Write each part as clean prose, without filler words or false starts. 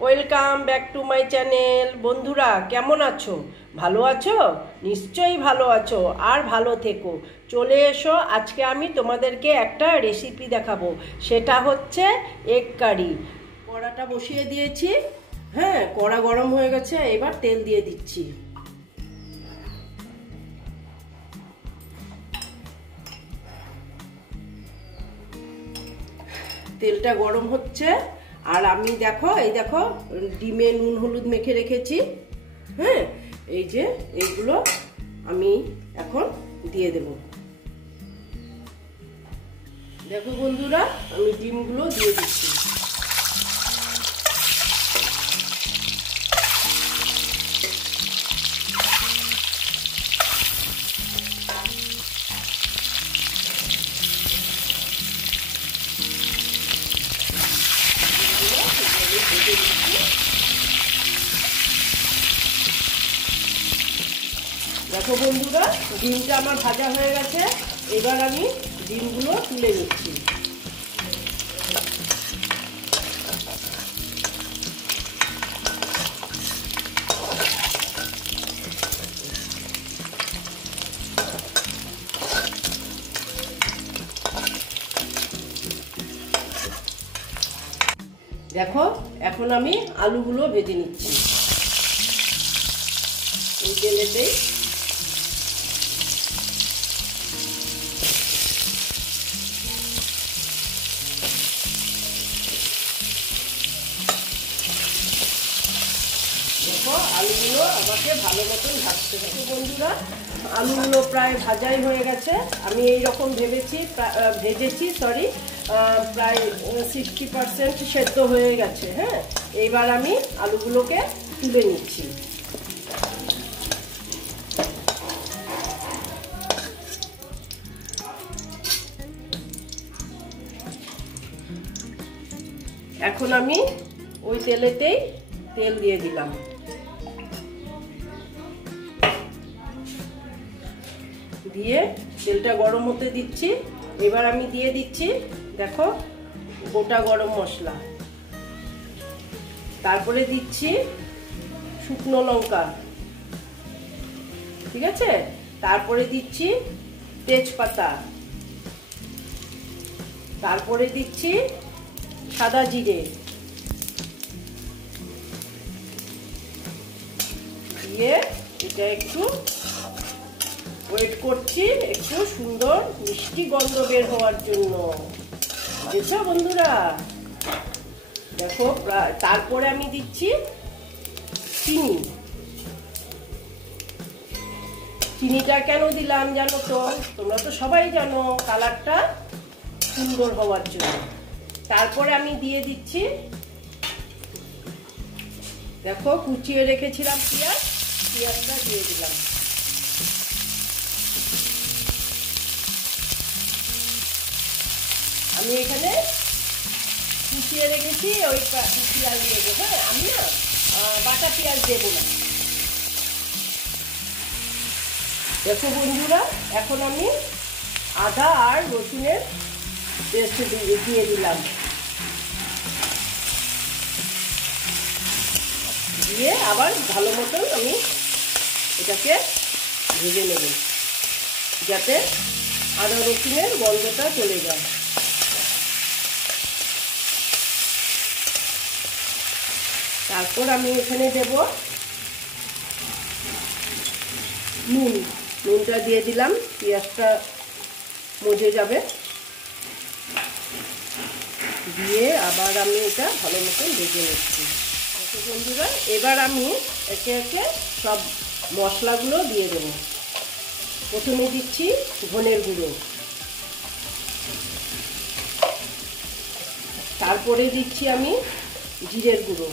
Welcome back to my channel. বন্ধুরা কেমন আছো? ভালো আছো? নিশ্চয়ই ভালো আছো, আর ভালো থেকো। চলে এসো, আজকে আমি তোমাদেরকে একটা রেসিপি দেখাবো। সেটা হচ্ছে এগ কারি। কড়াটা বসিয়ে দিয়েছি। হ্যাঁ, কড়া গরম হয়ে গেছে, এবার তেল দিয়ে দিচ্ছি। তেলটা গরম হচ্ছে, আর আমি দেখো ডিমে নুন হলুদ মেখে রেখেছি। হ্যাঁ, এই যে এইগুলো আমি এখন দিয়ে দেব। দেখো বন্ধুরা, আমি ডিমগুলো দিয়ে দিচ্ছি। দেখো বন্ধুরা, ডিমটা আমার ভাজা হয়ে গেছে। এবার আমি ডিমগুলো তুলে নিচ্ছি। দেখো, এখন আমি আলুগুলো ভেজে নিচ্ছি এই তেলেতেই। দেখো, আলুগুলো আমাকে ভালো মতন ভাজতে হবে। বন্ধুরা, আলুগুলো প্রায় ভাজাই হয়ে গেছে। আমি এই রকম ভেজেছি প্রায় 60% সেদ্ধ হয়ে গেছে। হ্যাঁ, এইবার আমি আলুগুলোকে তুলে নিচ্ছি। এখন আমি ওই তেলেতেই তেল দিয়ে দিলাম। দিয়ে তেলটা গরম হতে দিচ্ছি। এবার আমি দিয়ে দিচ্ছি, দেখো, গোটা গরম মশলা। তারপরে দিচ্ছি শুকনো লঙ্কা, ঠিক আছে। তারপরে দিচ্ছি তেজপাতা। তারপরে দিচ্ছি সাদা জিরে। দিয়ে এটা একটু ওয়েট করছি, একটু সুন্দর মিষ্টি গন্ধ বের হওয়ার জন্য। বুঝেছো বন্ধুরা? দেখো, তারপরে আমি দিচ্ছি চিনি। চিনিটা কেন দিলাম জানো তো? তোমরা তো সবাই জানো, কালারটা সুন্দর হওয়ার জন্য। তারপরে আমি দিয়ে দিচ্ছি, দেখো, কুচিয়ে রেখেছিলাম পেঁয়াজটা দিয়ে দিলাম। আমি এখানে কুচিয়ে রেখেছি ওই পেঁয়াজ দেবো। হ্যাঁ, আমি না বাটা পেঁয়াজ দেবো না। দেখো বন্ধুরা, এখন আমি আদা আর রসুনের পেস্ট দিয়ে দিলাম। দিয়ে আবার ভালো মতন আমি এটাকে ভেজে নেব, যাতে আদা রসুনের গন্ধটা চলে যায়। তারপর আমি এখানে দেব নুনটা দিয়ে দিলাম। পেঁয়াজটা মজে যাবে। দিয়ে আবার আমি এটা ভালো মতন ভেজে নিচ্ছি। বন্ধুরা, এবার আমি একে একে সব মশলাগুলো দিয়ে দেব। প্রথমে দিচ্ছি ধনের গুঁড়ো। তারপরে দিচ্ছি আমি জিরের গুঁড়ো।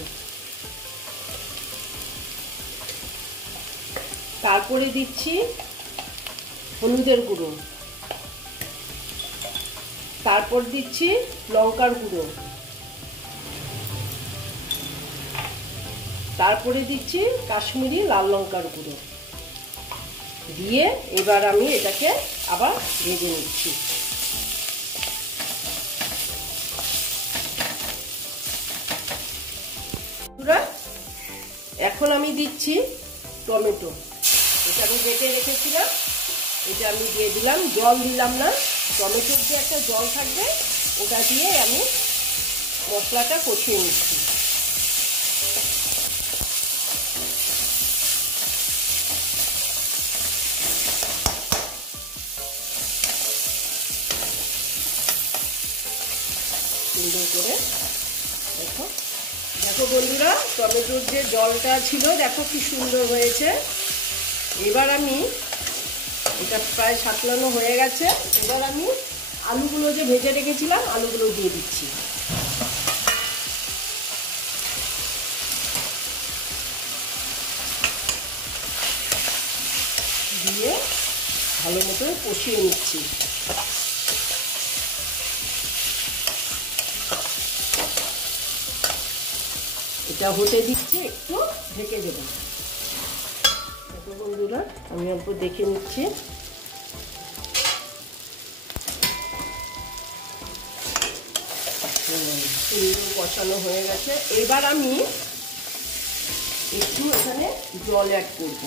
তারপরে দিচ্ছি হলুদের গুঁড়ো। তারপর দিচ্ছি লঙ্কার গুঁড়ো। তারপরে দিচ্ছি কাশ্মীরি লাল লঙ্কার গুঁড়ো। দিয়ে এবার আমি এটাকে আবার ভেজে নিচ্ছি। এখন আমি দিচ্ছি টমেটো, এটা আমি বেটে রেখেছিলাম, এটা আমি দিয়ে দিলাম। জল দিলাম না, টমেটোর যে একটা জল থাকবে ওটা দিয়ে আমি মশলাটা কষিয়ে নিচ্ছি। সুন্দর করে দেখো দেখো বন্ধুরা, টমেটোর যে জলটা ছিল দেখো কি সুন্দর হয়েছে। এবার আমি এটা প্রায় সাতলানো হয়ে গেছে। এবার আমি আলুগুলো যে ভেজে রেখেছিলাম আলুগুলো দিয়ে দিচ্ছি। দিয়ে ভালো মতো কষিয়ে নিচ্ছি। এটা হতে দিচ্ছি, একটু ঢেকে দেবো। দেখো বন্ধুরা, আমি অল্প দেখে নিচ্ছি। সুন্দর কষানো হয়ে গেছে। এবার আমি একটু এখানে জল অ্যাড করব।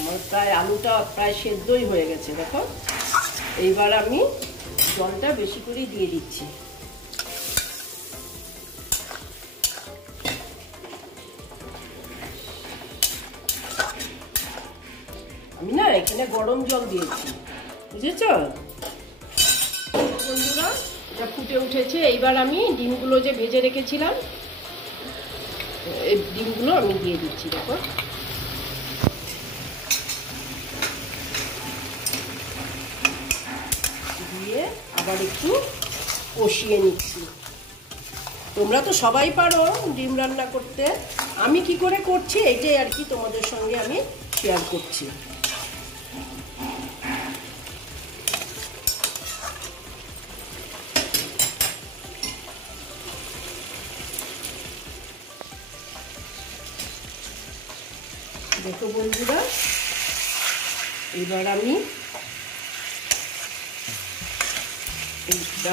আমার প্রায় আলুটা প্রায় সেদ্ধই হয়ে গেছে দেখো। এইবার আমি জলটা বেশি করে দিয়ে দিচ্ছি। আমি না এখানে গরম জল দিয়েছি, বুঝেছ বন্ধুরা? এটা ফুটে উঠেছে। এইবার আমি ডিমগুলো যে ভেজে রেখেছিলাম এই ডিমগুলো আমি দিয়ে দিচ্ছি। দেখো দিয়ে আবার একটু কষিয়ে নিচ্ছি। তোমরা তো সবাই পারো ডিম রান্না করতে, আমি কি করে করছি এটাই আর কি তোমাদের সঙ্গে আমি শেয়ার করছি। দেখো বন্ধুরা, এবার আমি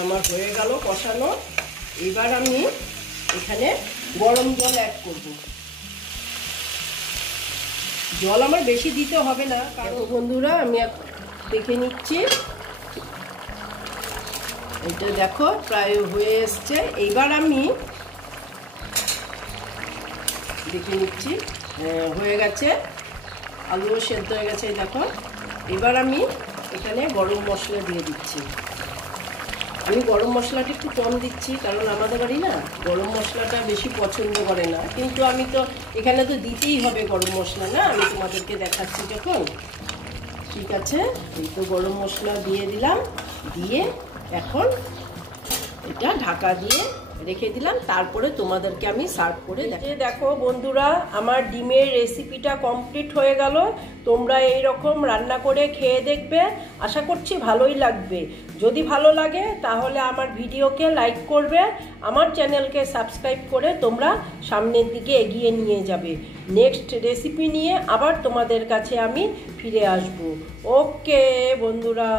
আমার হয়ে গেল কষানো। এবার আমি এখানে গরম জল অ্যাড করব। জল আমার বেশি দিতে হবে না, কারণ বন্ধুরা আমি দেখে নিচ্ছি। এটা দেখো প্রায় হয়ে এসছে। এইবার আমি দেখে নিচ্ছি, হয়ে গেছে, আলুও সেদ্ধ হয়ে গেছে। দেখো এবার আমি এখানে গরম মশলা দিয়ে দিচ্ছি। আমি গরম মশলাটা একটু কম দিচ্ছি, কারণ আমাদের বাড়ি না গরম মশলাটা বেশি পছন্দ করে না, কিন্তু আমি তো এখানে তো দিতেই হবে গরম মশলা, না আমি তোমাদেরকে দেখাচ্ছি যখন। ঠিক আছে, এই তো গরম মশলা দিয়ে দিলাম। দিয়ে এখন এটা ঢাকা দিয়ে রেখে দিলাম, তারপরে তোমাদেরকে আমি সার্ভ করে দেখো বন্ধুরা, আমার ডিমের রেসিপিটা কমপ্লিট হয়ে গেল। তোমরা এই রকম রান্না করে খেয়ে দেখবে, আশা করছি ভালোই লাগবে। যদি ভালো লাগে তাহলে আমার ভিডিওকে লাইক করবে, আমার চ্যানেলকে সাবস্ক্রাইব করে তোমরা সামনের দিকে এগিয়ে নিয়ে যাবে। নেক্সট রেসিপি নিয়ে আবার তোমাদের কাছে আমি ফিরে আসব। ওকে বন্ধুরা।